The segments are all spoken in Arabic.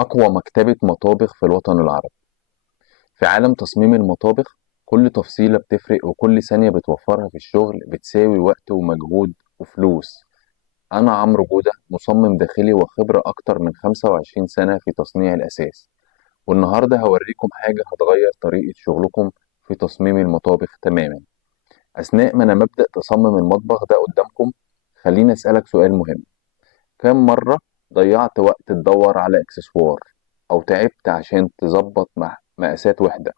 أقوى مكتبة مطابخ في الوطن العربي. في عالم تصميم المطابخ، كل تفصيلة بتفرق وكل ثانية بتوفرها في الشغل بتساوي وقت ومجهود وفلوس. أنا عمرو جودة، مصمم داخلي وخبرة أكتر من 25 سنة في تصنيع الأساس، والنهاردة هوريكم حاجة هتغير طريقة شغلكم في تصميم المطابخ تماما. أثناء ما أنا ببدأ تصمم المطبخ ده قدامكم، خليني أسألك سؤال مهم. كم مرة ضيعت وقت تدور على اكسسوار، او تعبت عشان تظبط مقاسات وحدة،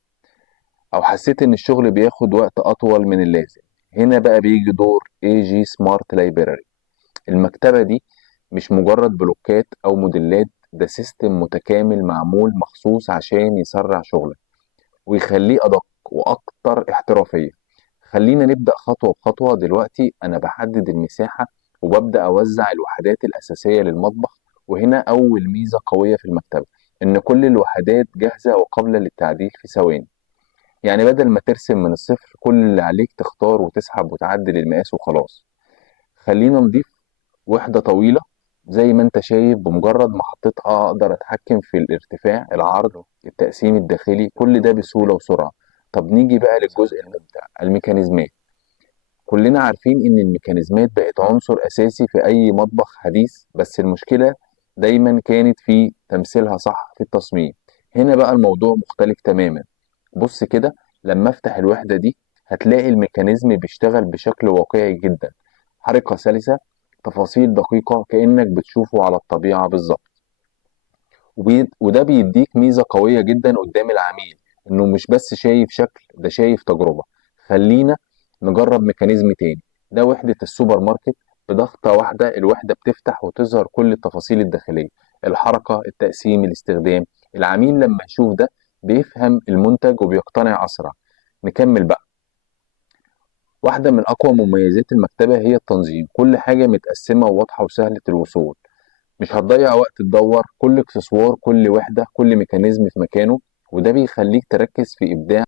او حسيت ان الشغل بياخد وقت اطول من اللازم؟ هنا بقى بيجي دور اي جي سمارت لايبراري. المكتبة دي مش مجرد بلوكات او موديلات، ده سيستم متكامل معمول مخصوص عشان يسرع شغلك ويخليه ادق واكتر احترافية. خلينا نبدأ خطوة بخطوة. دلوقتي أنا بحدد المساحة وببدأ أوزع الوحدات الأساسية للمطبخ، وهنا أول ميزة قوية في المكتبة، إن كل الوحدات جاهزة وقابلة للتعديل في ثواني. يعني بدل ما ترسم من الصفر، كل اللي عليك تختار وتسحب وتعدل المقاس وخلاص. خلينا نضيف وحدة طويلة. زي ما انت شايف، بمجرد ما حطيتها اقدر اتحكم في الارتفاع، العرض، التقسيم الداخلي، كل ده بسهولة وسرعة. طب نيجي بقى للجزء الممتع، الميكانيزمات. كلنا عارفين إن الميكانيزمات بقت عنصر أساسي في أي مطبخ حديث، بس المشكلة دايما كانت في تمثيلها صح في التصميم. هنا بقى الموضوع مختلف تماما. بص كده، لما افتح الوحدة دي هتلاقي الميكانيزم بيشتغل بشكل واقعي جدا. حركة سلسة، تفاصيل دقيقة كأنك بتشوفه على الطبيعة بالظبط. وده بيديك ميزة قوية جدا قدام العميل، انه مش بس شايف شكل، ده شايف تجربة. خلينا نجرب ميكانيزم تاني. ده وحدة السوبر ماركت. بضغطة واحدة الوحدة بتفتح وتظهر كل التفاصيل الداخلية، الحركة، التقسيم، الاستخدام. العميل لما يشوف ده بيفهم المنتج وبيقتنع أسرع. نكمل بقى. واحدة من أقوى مميزات المكتبة هي التنظيم. كل حاجة متقسمة وواضحة وسهلة الوصول. مش هتضيع وقت تدور، كل اكسسوار، كل وحدة، كل ميكانيزم في مكانه، وده بيخليك تركز في إبداع.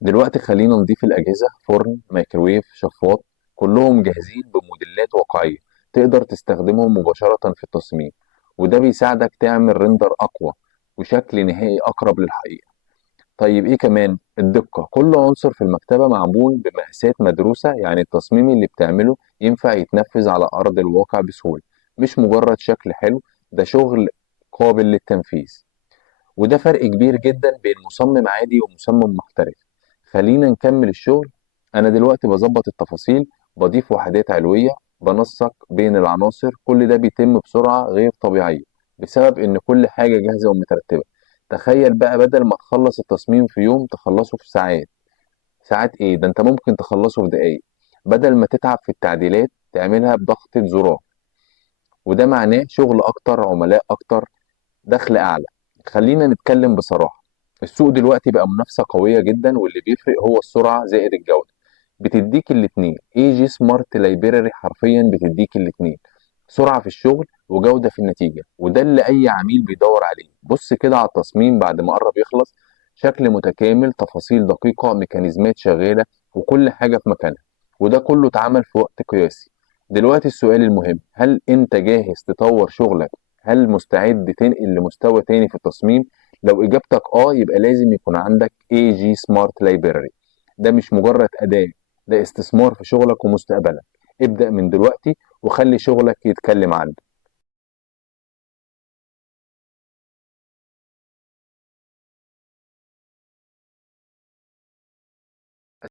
دلوقتي خلينا نضيف الأجهزة: فرن، مايكرويف، شفاط، كلهم جاهزين بموديلات واقعية تقدر تستخدمهم مباشرة في التصميم، وده بيساعدك تعمل ريندر أقوى وشكل نهائي أقرب للحقيقة. طيب إيه كمان؟ الدقة. كل عنصر في المكتبة معمول بمقاسات مدروسة، يعني التصميم اللي بتعمله ينفع يتنفذ على أرض الواقع بسهولة. مش مجرد شكل حلو، ده شغل قابل للتنفيذ. وده فرق كبير جدا بين مصمم عادي ومصمم محترف. خلينا نكمل الشغل. أنا دلوقتي بظبط التفاصيل، بضيف وحدات علوية، بنسق بين العناصر. كل ده بيتم بسرعة غير طبيعية بسبب إن كل حاجة جاهزة ومترتبة. تخيل بقى، بدل ما تخلص التصميم في يوم تخلصه في ساعات. ساعات إيه ده، أنت ممكن تخلصه في دقايق. بدل ما تتعب في التعديلات تعملها بضغطة زرار. وده معناه شغل أكتر، عملاء أكتر، دخل أعلى. خلينا نتكلم بصراحة. السوق دلوقتي بقى منافسة قوية جدا، واللي بيفرق هو السرعة زائد الجودة. بتديك الاتنين. اي جي سمارت لايبراري حرفيا بتديك الاتنين: سرعة في الشغل وجودة في النتيجة، وده اللي أي عميل بيدور عليه. بص كده على التصميم بعد ما قرب يخلص: شكل متكامل، تفاصيل دقيقة، ميكانيزمات شغالة، وكل حاجة في مكانها. وده كله اتعمل في وقت قياسي. دلوقتي السؤال المهم: هل انت جاهز تطور شغلك؟ هل مستعد تنقل لمستوى تاني في التصميم؟ لو اجابتك اه، يبقى لازم يكون عندك اي جي سمارت لايبراري. ده مش مجرد اداة، ده استثمار في شغلك ومستقبلك. ابدأ من دلوقتي وخلي شغلك يتكلم عنك.